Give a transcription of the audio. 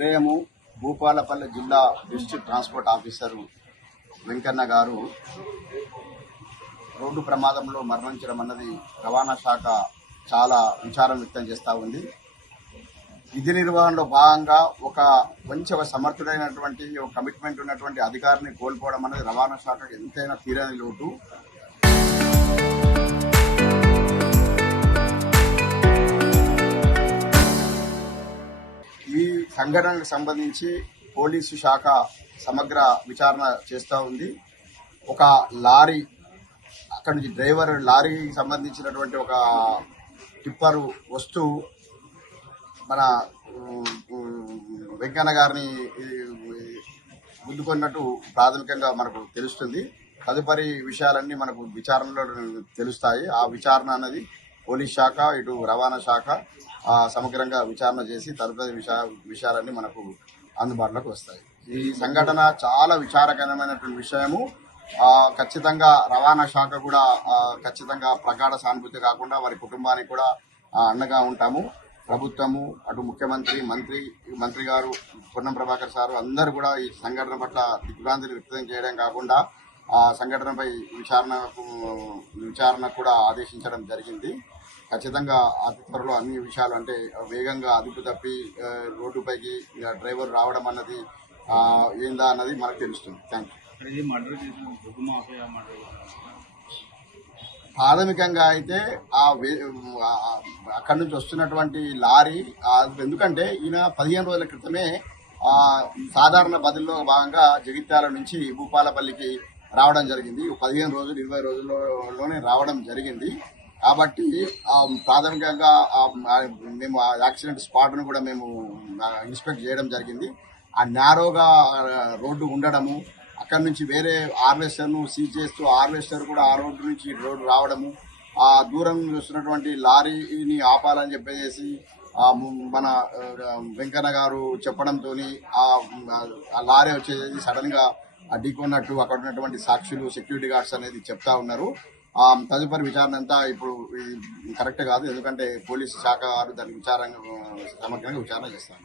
ఉదయము భూపాలపల్లి జిల్లా district transport officer Venkanna గారు రోడ్డు ప్రమాదంలో మరణించడం అన్నది రవాణా శాఖ చాలా విచారం వ్యక్తం చేస్తూ ఉంది. విధి నిర్వహణలో భాగంగా ఒక సమర్థుడైనటువంటి ఒక కమిట్మెంట్ ఉన్నటువంటి అధికారిని కోల్పోవడం అనేది రవాణా శాఖకు ఎంతైనా తీరని లోటు. ఈ సంఘటనకు సంబంధించి పోలీసు శాఖ సమగ్ర విచారణ చేస్తూ ఉంది. ఒక లారీ అక్కడి నుంచి డ్రైవర్ లారీకి సంబంధించినటువంటి ఒక టిప్పరు వస్తూ మన వెంకన్న గారిని గుద్దుకున్నట్టు ప్రాథమికంగా మనకు తెలుస్తుంది. తదుపరి విషయాలన్నీ మనకు విచారణలో తెలుస్తాయి. ఆ విచారణ అన్నది పోలీస్ శాఖ ఇటు రవాణా శాఖ సమగ్రంగా విచారణ చేసి తదుపరి విషయాలన్నీ మనకు అందుబాటులోకి వస్తాయి. ఈ సంఘటన చాలా విచారకరమైనటువంటి విషయము. ఖచ్చితంగా రవాణా శాఖ కూడా ఖచ్చితంగా ప్రగాఢ సానుభూతి కాకుండా వారి కుటుంబానికి కూడా అండగా ఉంటాము. ప్రభుత్వము అటు ముఖ్యమంత్రి మంత్రి గారు పొన్నం ప్రభాకర్ సారు అందరూ కూడా ఈ సంఘటన పట్ల దిగ్భ్రాంతిని వ్యక్తం చేయడం కాకుండా ఆ సంఘటనపై విచారణ కూడా ఆదేశించడం జరిగింది. ఖచ్చితంగా అతి త్వరలో అన్ని విషయాలు అంటే వేగంగా అదుపు తప్పి రోడ్డుపైకి డ్రైవర్ రావడం అన్నది ఏందా అన్నది మనకు తెలుస్తుంది. Thank you. ప్రాథమికంగా అయితే అక్కడి నుంచి వస్తున్నటువంటి లారీ ఎందుకంటే ఈయన 15 రోజుల క్రితమే సాధారణ బదిలీలో భాగంగా జగిత్యాల నుంచి భూపాలపల్లికి రావడం జరిగింది. 15 రోజులు 20 రోజుల్లోనే రావడం జరిగింది. కాబట్టి ప్రాథమికంగా మేము ఆ యాక్సిడెంట్ స్పాట్ను కూడా మేము ఇన్స్పెక్ట్ చేయడం జరిగింది. ఆ నేరోగా రోడ్డు ఉండడము, అక్కడి నుంచి వేరే హార్వెస్టర్ను సీజ్ చేస్తూ హార్వెస్టర్ కూడా ఆ రోడ్డు నుంచి రోడ్డు రావడము, ఆ దూరం చూస్తున్నటువంటి లారీని ఆపాలని చెప్పేసి మన వెంకన్న గారు చెప్పడంతో ఆ లారీ వచ్చేసి సడన్ గా ఢీకొన్నట్టు అక్కడ ఉన్నటువంటి సాక్షులు సెక్యూరిటీ గార్డ్స్ అనేది చెప్తా ఉన్నారు. తదుపరి విచారణ అంతా ఇప్పుడు కరెక్ట్ కాదు, ఎందుకంటే పోలీసు శాఖ వారు దాని సమగ్రంగా విచారణ చేస్తారు.